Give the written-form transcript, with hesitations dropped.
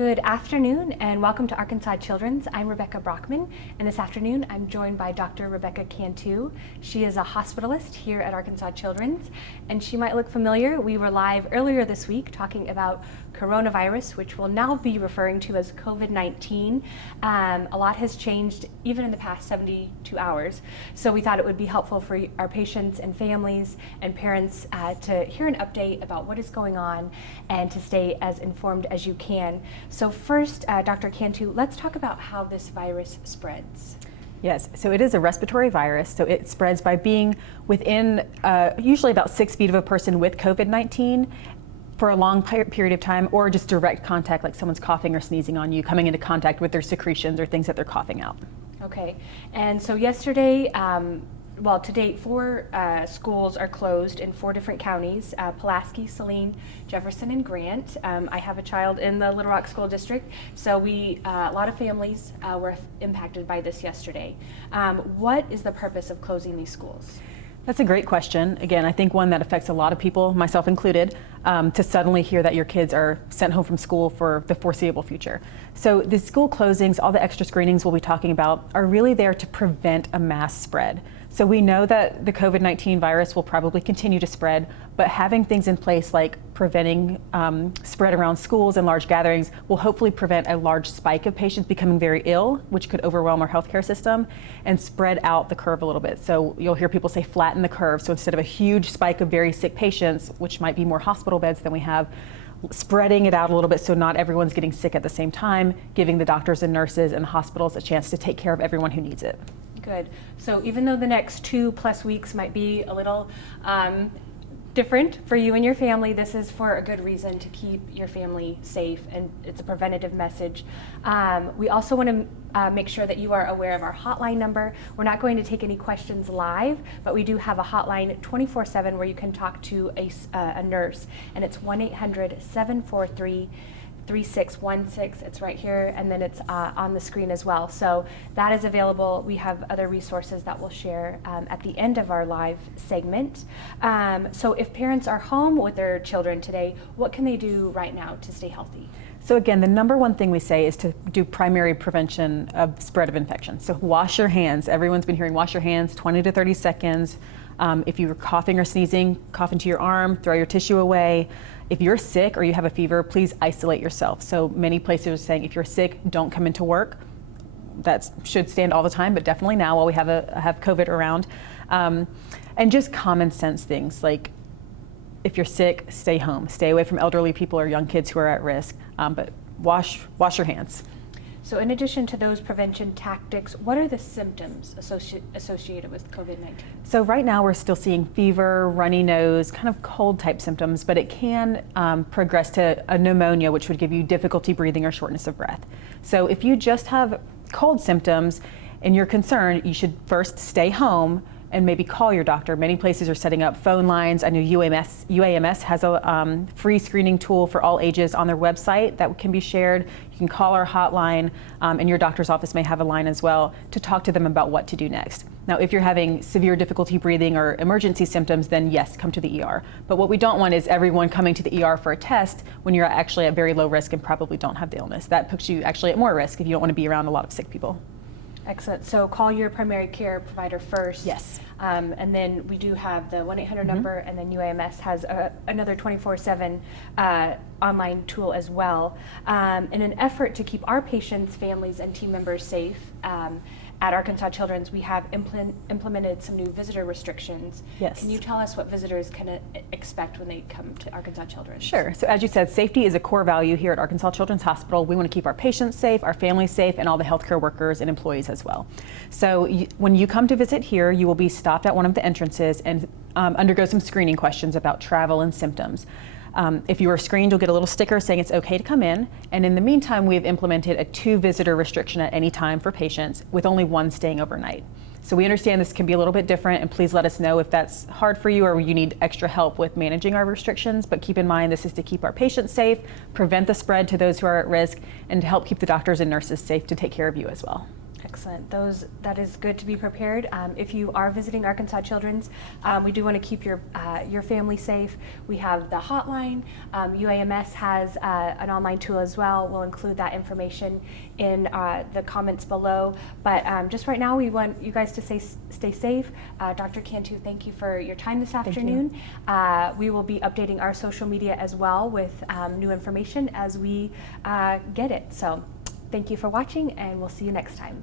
Good afternoon and welcome to Arkansas Children's. I'm Rebecca Brockman, and this afternoon I'm joined by Dr. Rebecca Cantu. She is a hospitalist here at Arkansas Children's, and she might look familiar. We were live earlier this week talking about coronavirus, which we'll now be referring to as COVID-19. A lot has changed even in the past 72 hours, so we thought it would be helpful for our patients and families and parents to hear an update about what is going on and to stay as informed as you can. So first, Dr. Cantu, let's talk about how this virus spreads. Yes, so it is a respiratory virus, so it spreads by being within usually about 6 feet of a person with COVID-19 for a long period of time, or just direct contact, like someone's coughing or sneezing on you, coming into contact with their secretions or things that they're coughing out. Okay, and so yesterday, to date, 4 schools are closed in 4 different counties, Pulaski, Saline, Jefferson, and Grant. I have a child in the Little Rock School District, so a lot of families were impacted by this yesterday. What is the purpose of closing these schools? That's a great question. Again, I think one that affects a lot of people, myself included, to suddenly hear that your kids are sent home from school for the foreseeable future. So the school closings, all the extra screenings we'll be talking about, are really there to prevent a mass spread. So we know that the COVID-19 virus will probably continue to spread, but having things in place like preventing spread around schools and large gatherings will hopefully prevent a large spike of patients becoming very ill, which could overwhelm our healthcare system, and spread out the curve a little bit. So you'll hear people say flatten the curve. So instead of a huge spike of very sick patients, which might be more hospital beds than we have, spreading it out a little bit so not everyone's getting sick at the same time, giving the doctors and nurses and hospitals a chance to take care of everyone who needs it. Good. So even though the next 2+ weeks might be a little different for you and your family, this is for a good reason, to keep your family safe, and it's a preventative message. We also want to make sure that you are aware of our hotline number. We're not going to take any questions live, but we do have a hotline 24/7 where you can talk to a nurse, and it's 1-800-743-3616. It's right here, and then it's on the screen as well. So that is available. We have other resources that we'll share at the end of our live segment. So if parents are home with their children today, what can they do right now to stay healthy? So again, the number one thing we say is to do primary prevention of spread of infection. So wash your hands. Everyone's been hearing wash your hands 20 to 30 seconds. If you're coughing or sneezing, cough into your arm, throw your tissue away. If you're sick or you have a fever, please isolate yourself. So many places are saying if you're sick, don't come into work. That should stand all the time, but definitely now while we have COVID around. And just common sense things like if you're sick, stay home. Stay away from elderly people or young kids who are at risk, but wash your hands. So in addition to those prevention tactics, what are the symptoms associated with COVID-19? So right now we're still seeing fever, runny nose, kind of cold type symptoms, but it can progress to a pneumonia, which would give you difficulty breathing or shortness of breath. So if you just have cold symptoms and you're concerned, you should first stay home and maybe call your doctor. Many places are setting up phone lines. I know UAMS has a free screening tool for all ages on their website that can be shared. You can call our hotline, and your doctor's office may have a line as well to talk to them about what to do next. Now, if you're having severe difficulty breathing or emergency symptoms, then yes, come to the ER. But what we don't want is everyone coming to the ER for a test when you're actually at very low risk and probably don't have the illness. That puts you actually at more risk if you don't want to be around a lot of sick people. Excellent. So call your primary care provider first. Yes. And then we do have the 1-800 number, and then UAMS has another 24/7 online tool as well. In an effort to keep our patients, families, and team members safe, at Arkansas Children's, we have implemented some new visitor restrictions. Yes. Can you tell us what visitors can expect when they come to Arkansas Children's? Sure. So as you said, safety is a core value here at Arkansas Children's Hospital. We want to keep our patients safe, our families safe, and all the healthcare workers and employees as well. So when you come to visit here, you will be stopped at one of the entrances and undergo some screening questions about travel and symptoms. If you are screened, you'll get a little sticker saying it's okay to come in. And in the meantime, we've implemented a 2-visitor restriction at any time for patients, with only 1 staying overnight. So we understand this can be a little bit different, and please let us know if that's hard for you or you need extra help with managing our restrictions. But keep in mind, this is to keep our patients safe, prevent the spread to those who are at risk, and to help keep the doctors and nurses safe to take care of you as well. Excellent. That is good to be prepared. If you are visiting Arkansas Children's, we do want to keep your family safe. We have the hotline. UAMS has an online tool as well. We'll include that information in the comments below. But just right now, we want you guys to stay safe. Dr. Cantu, thank you for your time this afternoon. We will be updating our social media as well with new information as we get it. So thank you for watching, and we'll see you next time.